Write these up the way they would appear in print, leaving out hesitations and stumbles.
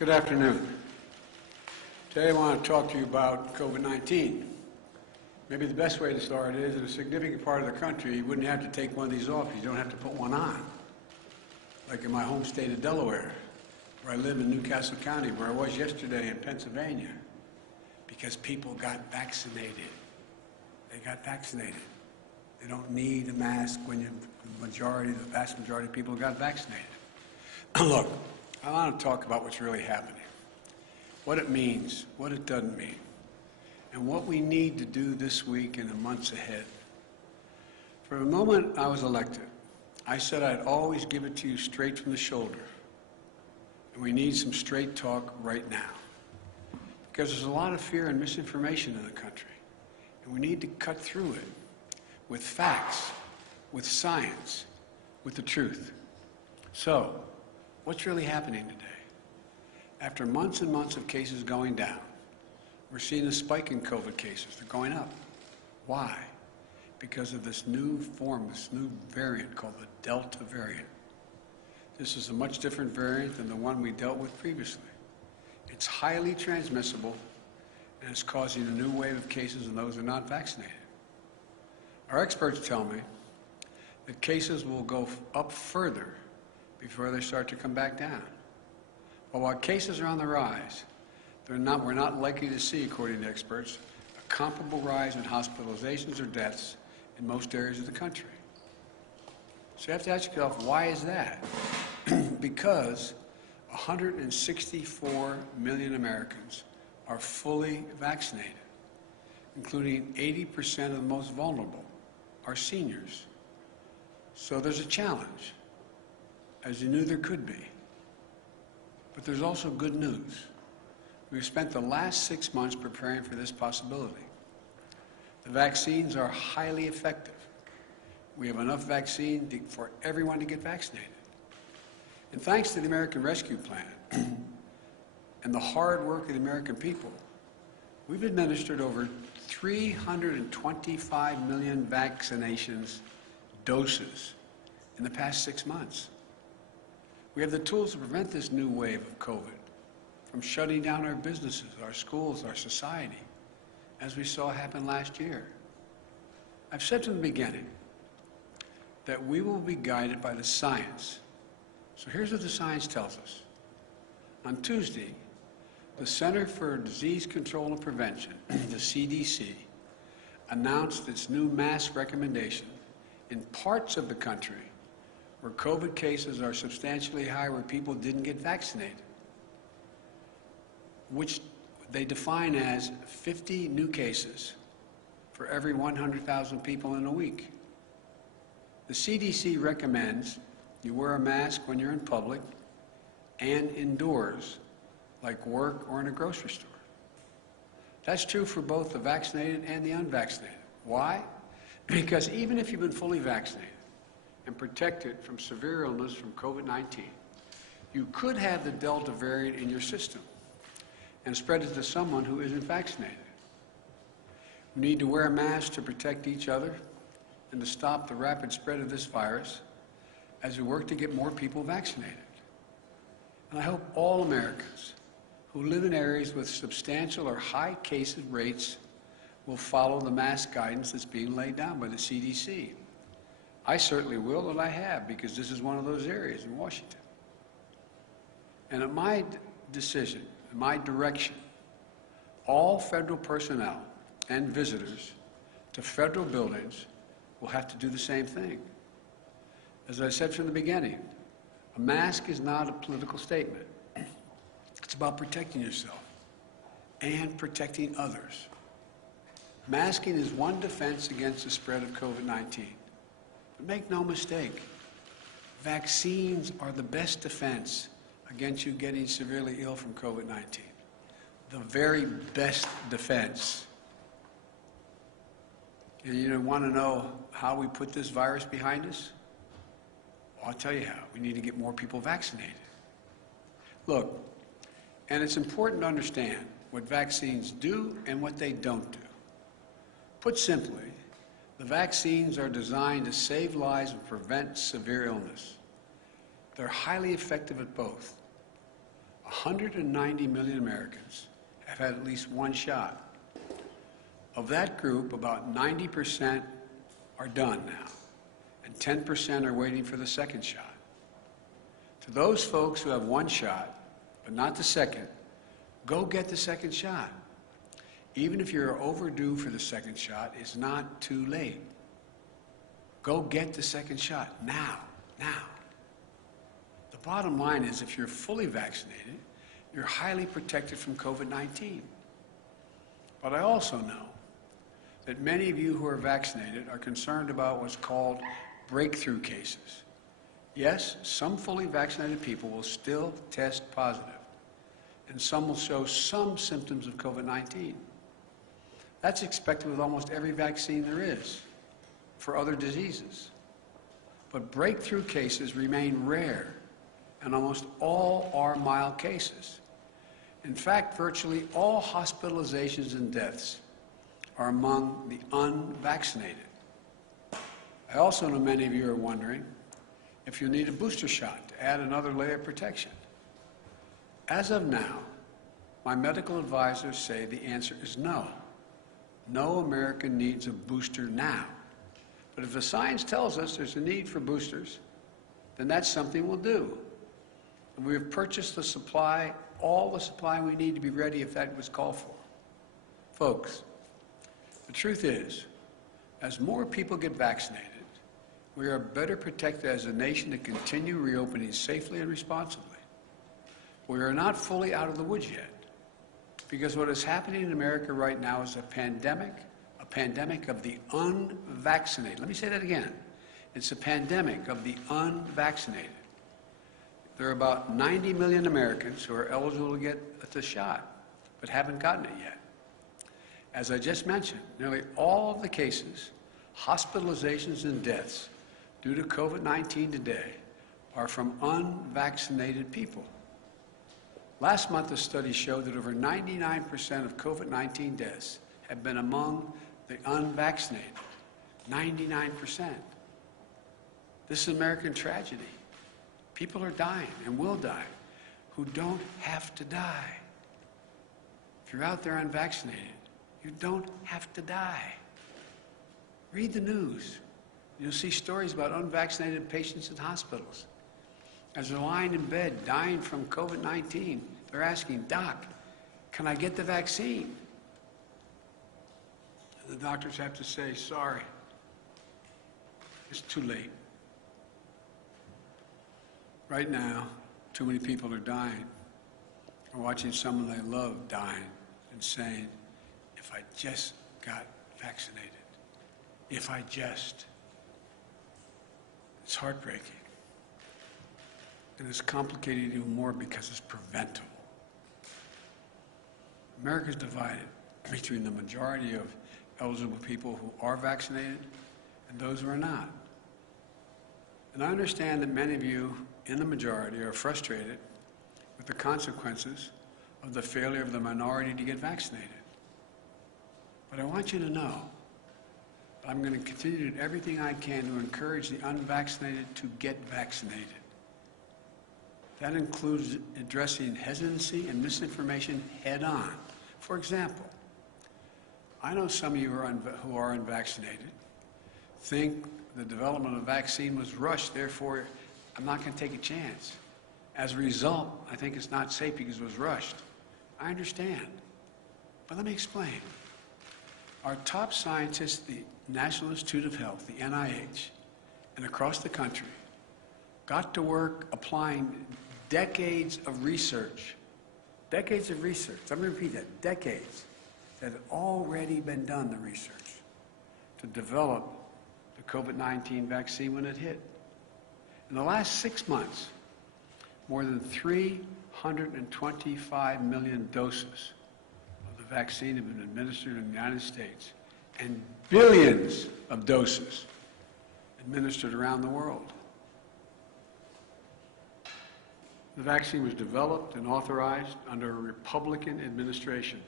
Good afternoon. Today I want to talk to you about COVID-19. Maybe the best way to start is, in a significant part of the country, you wouldn't have to take one of these off. You don't have to put one on. Like in my home state of Delaware, where I live in Newcastle County, where I was yesterday in Pennsylvania, because people got vaccinated. They got vaccinated. They don't need a mask when the vast majority of people got vaccinated. Look, I want to talk about what's really happening, what it means, what it doesn't mean, and what we need to do this week and the months ahead. For the moment I was elected, I said I'd always give it to you straight from the shoulder. And we need some straight talk right now. Because there's a lot of fear and misinformation in the country. And we need to cut through it with facts, with science, with the truth. So, what's really happening today? After months and months of cases going down, we're seeing a spike in COVID cases. They're going up. Why? Because of this new form, this new variant called the Delta variant. This is a much different variant than the one we dealt with previously. It's highly transmissible, and it's causing a new wave of cases in those who are not vaccinated. Our experts tell me that cases will go up further before they start to come back down. But while cases are on the rise, we're not likely to see, according to experts, a comparable rise in hospitalizations or deaths in most areas of the country. So you have to ask yourself, why is that? Because 164 million Americans are fully vaccinated, including 80% of the most vulnerable, our seniors. So there's a challenge, as you knew there could be. But there's also good news. We've spent the last 6 months preparing for this possibility. The vaccines are highly effective. We have enough vaccine for everyone to get vaccinated. And thanks to the American Rescue Plan and the hard work of the American people, we've administered over 325 million vaccinations doses in the past 6 months. We have the tools to prevent this new wave of COVID from shutting down our businesses, our schools, our society, as we saw happen last year. I've said from the beginning that we will be guided by the science. So here's what the science tells us. On Tuesday, the Center for Disease Control and Prevention, the CDC, announced its new mask recommendation in parts of the country where COVID cases are substantially high, where people didn't get vaccinated, which they define as 50 new cases for every 100,000 people in a week. The CDC recommends you wear a mask when you're in public and indoors, like work or in a grocery store. That's true for both the vaccinated and the unvaccinated. Why? Because even if you've been fully vaccinated and protected from severe illness from COVID-19, you could have the Delta variant in your system and spread it to someone who isn't vaccinated. We need to wear a mask to protect each other and to stop the rapid spread of this virus as we work to get more people vaccinated. And I hope all Americans who live in areas with substantial or high case rates will follow the mask guidance that's being laid down by the CDC. I certainly will, and I have, because this is one of those areas in Washington. And at my decision, my direction, all federal personnel and visitors to federal buildings will have to do the same thing. As I said from the beginning, a mask is not a political statement. It's about protecting yourself and protecting others. Masking is one defense against the spread of COVID-19. But make no mistake, vaccines are the best defense against you getting severely ill from COVID-19. The very best defense. And you want to know how we put this virus behind us? Well, I'll tell you how. We need to get more people vaccinated. Look, and it's important to understand what vaccines do and what they don't do. Put simply, the vaccines are designed to save lives and prevent severe illness. They're highly effective at both. 190 million Americans have had at least one shot. Of that group, about 90% are done now, and 10% are waiting for the second shot. To those folks who have one shot, but not the second, go get the second shot. Even if you're overdue for the second shot, it's not too late. Go get the second shot now. The bottom line is, if you're fully vaccinated, you're highly protected from COVID-19. But I also know that many of you who are vaccinated are concerned about what's called breakthrough cases. Yes, some fully vaccinated people will still test positive, and some will show some symptoms of COVID-19. That's expected with almost every vaccine there is for other diseases. But breakthrough cases remain rare, and almost all are mild cases. In fact, virtually all hospitalizations and deaths are among the unvaccinated. I also know many of you are wondering if you need a booster shot to add another layer of protection. As of now, my medical advisors say the answer is no. No American needs a booster now. But if the science tells us there's a need for boosters, then that's something we'll do. And we have purchased the supply, all the supply we need to be ready if that was called for. Folks, the truth is, as more people get vaccinated, we are better protected as a nation to continue reopening safely and responsibly. We are not fully out of the woods yet, because what is happening in America right now is a pandemic of the unvaccinated. Let me say that again. It's a pandemic of the unvaccinated. There are about 90 million Americans who are eligible to get the shot, but haven't gotten it yet. As I just mentioned, nearly all of the cases, hospitalizations, and deaths due to COVID-19 today are from unvaccinated people. Last month, a study showed that over 99% of COVID-19 deaths have been among the unvaccinated. 99%. This is American tragedy. People are dying and will die who don't have to die. If you're out there unvaccinated, you don't have to die. Read the news. You'll see stories about unvaccinated patients in hospitals. As they're lying in bed dying from COVID-19, they're asking, "Doc, can I get the vaccine?" And the doctors have to say, "Sorry, it's too late." Right now, too many people are dying, or watching someone they love dying and saying, "If I just got vaccinated, if I just." It's heartbreaking. And it's complicated even more because it's preventable. America's divided between the majority of eligible people who are vaccinated and those who are not. And I understand that many of you in the majority are frustrated with the consequences of the failure of the minority to get vaccinated. But I want you to know that I'm going to continue to do everything I can to encourage the unvaccinated to get vaccinated. That includes addressing hesitancy and misinformation head-on. For example, I know some of you who are unvaccinated think the development of a vaccine was rushed, therefore I'm not going to take a chance. As a result, I think it's not safe because it was rushed. I understand. But let me explain. Our top scientists, the National Institute of Health, the NIH, and across the country, got to work applying decades of research. Decades of research. I'm going to repeat that. Decades that had already been done, the research, to develop the COVID-19 vaccine when it hit. In the last 6 months, more than 325 million doses of the vaccine have been administered in the United States, and billions of doses administered around the world. The vaccine was developed and authorized under a Republican administration,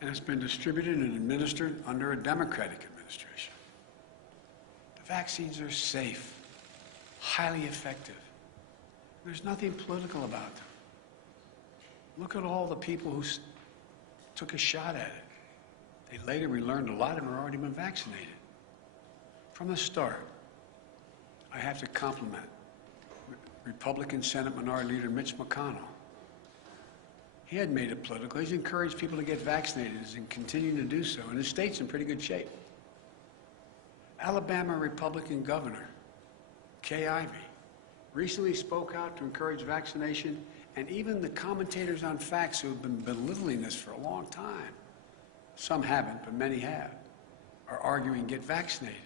and it's been distributed and administered under a Democratic administration. The vaccines are safe, highly effective. There's nothing political about them. Look at all the people who took a shot at it. Later we learned a lot of them had already been vaccinated. From the start, I have to compliment Republican Senate Minority Leader Mitch McConnell. He had made it political. He's encouraged people to get vaccinated and continuing to do so, and his state's in pretty good shape. Alabama Republican Governor Kay Ivey recently spoke out to encourage vaccination, and even the commentators on facts who have been belittling this for a long time, some haven't, but many have, are arguing get vaccinated.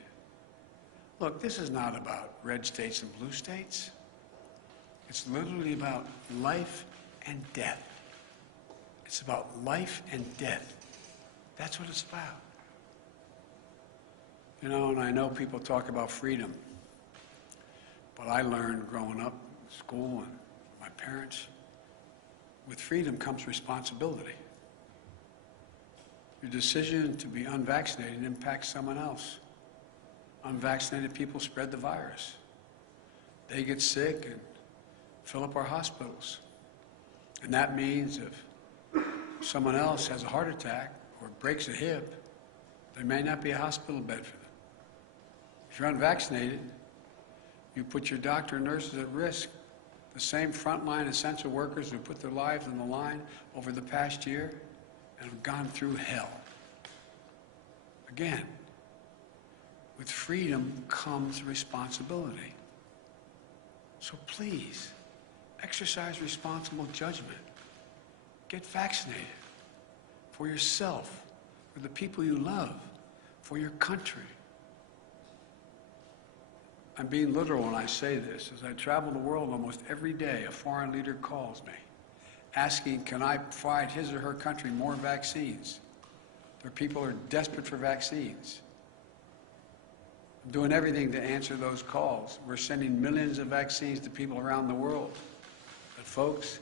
Look, this is not about red states and blue states. It's literally about life and death. It's about life and death. That's what it's about. You know, and I know people talk about freedom, but I learned growing up in school and my parents, with freedom comes responsibility. Your decision to be unvaccinated impacts someone else. Unvaccinated people spread the virus. They get sick and fill up our hospitals. And that means if someone else has a heart attack or breaks a hip, there may not be a hospital bed for them. If you're unvaccinated, you put your doctor and nurses at risk. The same frontline essential workers who put their lives on the line over the past year and have gone through hell. Again, with freedom comes responsibility. So please, exercise responsible judgment. Get vaccinated for yourself, for the people you love, for your country. I'm being literal when I say this. As I travel the world almost every day, a foreign leader calls me, asking, can I provide his or her country more vaccines? Their people are desperate for vaccines. I'm doing everything to answer those calls. We're sending millions of vaccines to people around the world. But folks,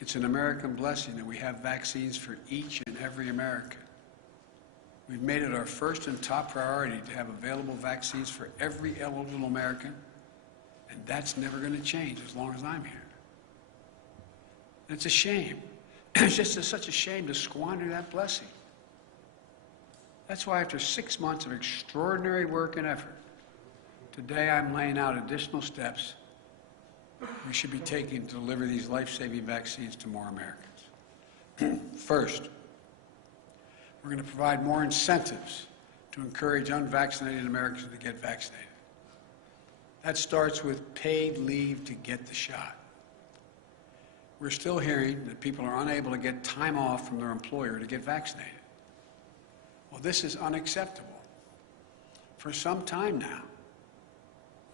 it's an American blessing that we have vaccines for each and every American. We've made it our first and top priority to have available vaccines for every eligible American, and that's never going to change as long as I'm here. And it's a shame. It's just such a shame to squander that blessing. That's why after 6 months of extraordinary work and effort, today I'm laying out additional steps we should be taking to deliver these life-saving vaccines to more Americans. First, we're going to provide more incentives to encourage unvaccinated Americans to get vaccinated. That starts with paid leave to get the shot. We're still hearing that people are unable to get time off from their employer to get vaccinated. Well, this is unacceptable. For some time now,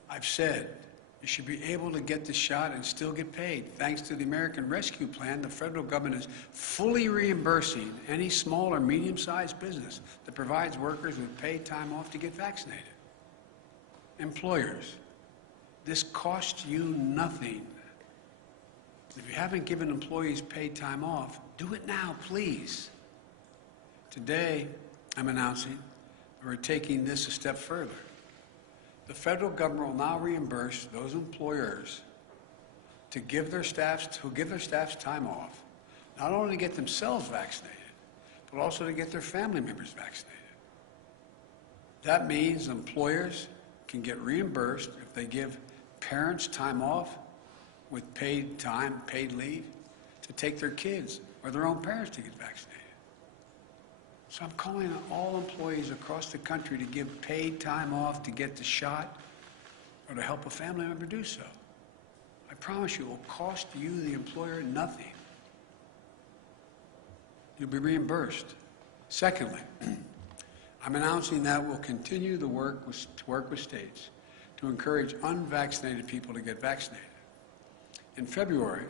I've said you should be able to get the shot and still get paid. Thanks to the American Rescue Plan, the federal government is fully reimbursing any small or medium-sized business that provides workers with paid time off to get vaccinated. Employers, this costs you nothing. If you haven't given employees paid time off, do it now, please. Today, I'm announcing that we're taking this a step further. The federal government will now reimburse those employers to give their staffs time off, not only to get themselves vaccinated, but also to get their family members vaccinated. That means employers can get reimbursed if they give parents time off with paid time, paid leave, to take their kids or their own parents to get vaccinated. So I'm calling on all employees across the country to give paid time off to get the shot or to help a family member do so. I promise you it will cost you, the employer, nothing. You'll be reimbursed. Secondly, I'm announcing that we'll continue to work with states to encourage unvaccinated people to get vaccinated. In February,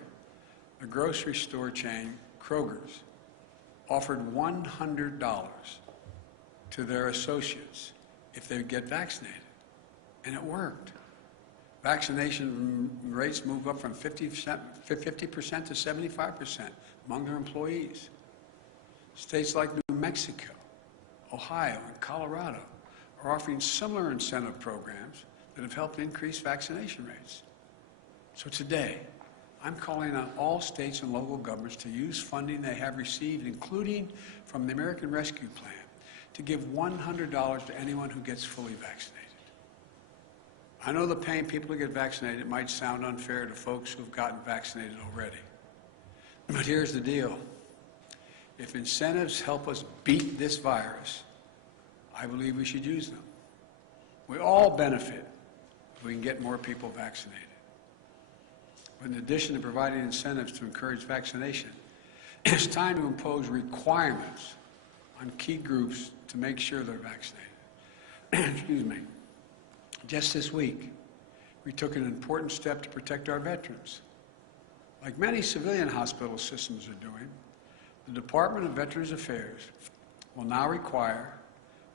the grocery store chain Kroger's offered $100 to their associates if they would get vaccinated, and it worked. Vaccination rates moved up from 50% to 75% among their employees. States like New Mexico, Ohio, and Colorado are offering similar incentive programs that have helped increase vaccination rates. So today, I'm calling on all states and local governments to use funding they have received, including from the American Rescue Plan, to give $100 to anyone who gets fully vaccinated. I know the paying people to get vaccinated might sound unfair to folks who have gotten vaccinated already. But here's the deal. If incentives help us beat this virus, I believe we should use them. We all benefit if we can get more people vaccinated. But in addition to providing incentives to encourage vaccination, it's time to impose requirements on key groups to make sure they're vaccinated. Excuse me. Just this week, we took an important step to protect our veterans. Like many civilian hospital systems are doing, the Department of Veterans Affairs will now require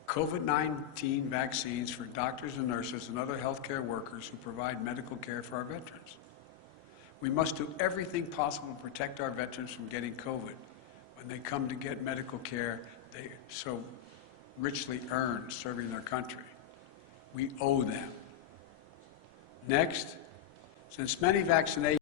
COVID-19 vaccines for doctors and nurses and other healthcare workers who provide medical care for our veterans. We must do everything possible to protect our veterans from getting COVID when they come to get medical care they so richly earned serving their country. We owe them. Next, since many vaccinations